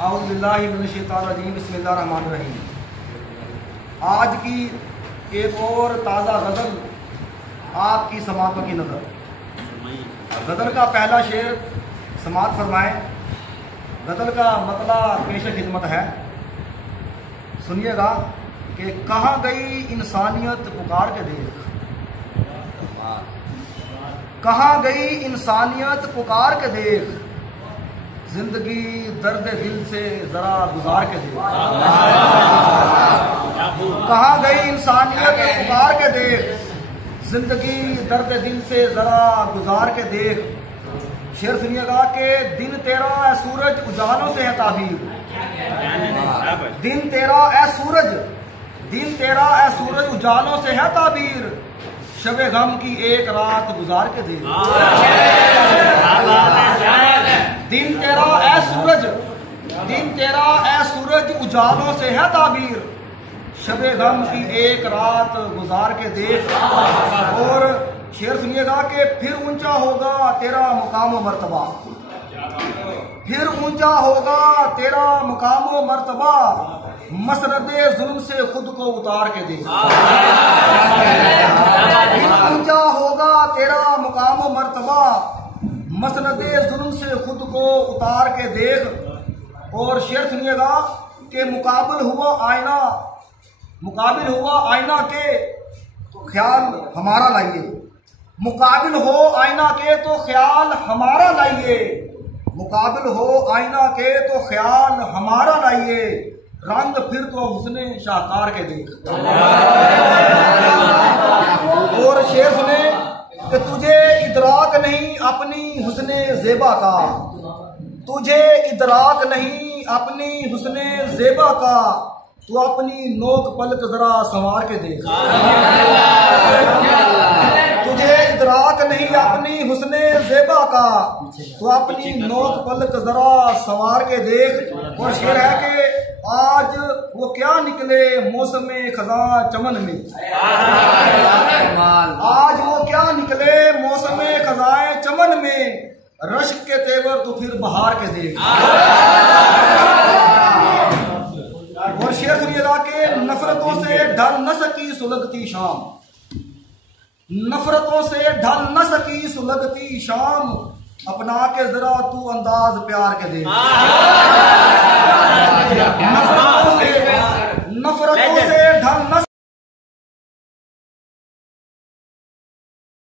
औज़ुबिल्लाहि बिस्मिल्लाहिर्रहमानिर्रहीम। आज की एक और ताज़ा गज़ल आपकी समातों की नज़र। गज़ल का पहला शेर समात फरमाएं। गज़ल का मतलब पेश खिदमत है, सुनिएगा कि कहाँ गई इंसानियत पुकार के देख, कहाँ गई इंसानियत पुकार के देख, जिंदगी दर्द दिल से जरा गुजार के देख। कहाँ गई इंसानियत पुकार के देख, जिंदगी दर्द दिल से जरा गुजार के देख। शेर सुनिएगा कि दिन तेरा ए सूरज उजालों से है ताबीर, दिन तेरा ए सूरज, दिन तेरा ए सूरज उजालों से है ताबीर, शबे गम की एक रात गुजार के देख। दिन तेरा ए सूरज, दिन तेरा ए सूरज उजालों से है ताबीर, शबे गम की एक रात गुजार के देख। और शेर सुनिएगा कि फिर ऊंचा होगा तेरा मुकाम व मर्तबा, फिर ऊंचा होगा तेरा मुकाम व मर्तबा, मसरदे जुल्म से खुद को उतार के देख। फिर ऊंचा होगा तेरा मुकाम व मर्तबा, मसनदे जुल्म से खुद को उतार के देख। और शेर सुनिएगा कि मुकाबिल हुआ आईना, मुकाबिल हुआ आईना के तो ख्याल हमारा लाइए, मुकाबिल हो आईना के तो ख्याल हमारा लाइए, मुकाबिल हो आईना के तो ख्याल हमारा लाइए, रंग फिर तो हुस्ने शाहकार के देख। और शेर सुने कि तुझे इदराक नहीं अपनी हुस्ने ज़ेबा का, तुझे इदराक नहीं अपनी हुस्ने ज़ेबा का, तू अपनी नोक पलक जरा संवार के देख। तुझे इदराक नहीं अपनी हुस्ने ज़ेबा का, तू अपनी नोक पलक जरा संवार के देख। और शेर है कि आज वो क्या निकले मौसम खज़ा चमन में, आज वो क्या निकले मौसम खज़ाए चमन में, रश्क के तेवर तो फिर बहार के देख। और शेर सुनिएगा कि नफरतों से ढल न सकी सुलगती शाम, नफरतों से ढल न सकी सुलगती शाम, अपना के जरा तू अंदाज प्यार के देख। नफरतों से ढल न